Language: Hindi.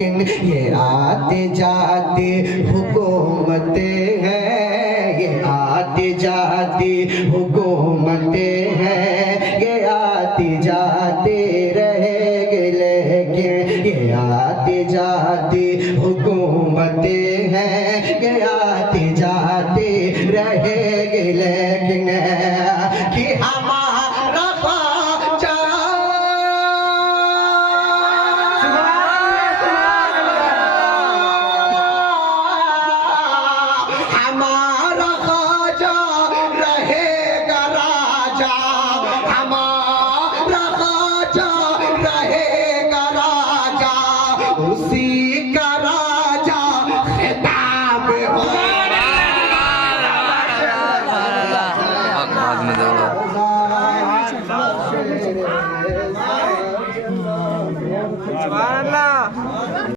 ये आते जाते हुकूमतें हैं, ये आते जाते हुकूमतें हैं, ये आते जाते रहेंगे लेकिन ये आते जाते हुकूमतें हैं, ये आते जाते रहेंगे लेकिन कि हमारा उसी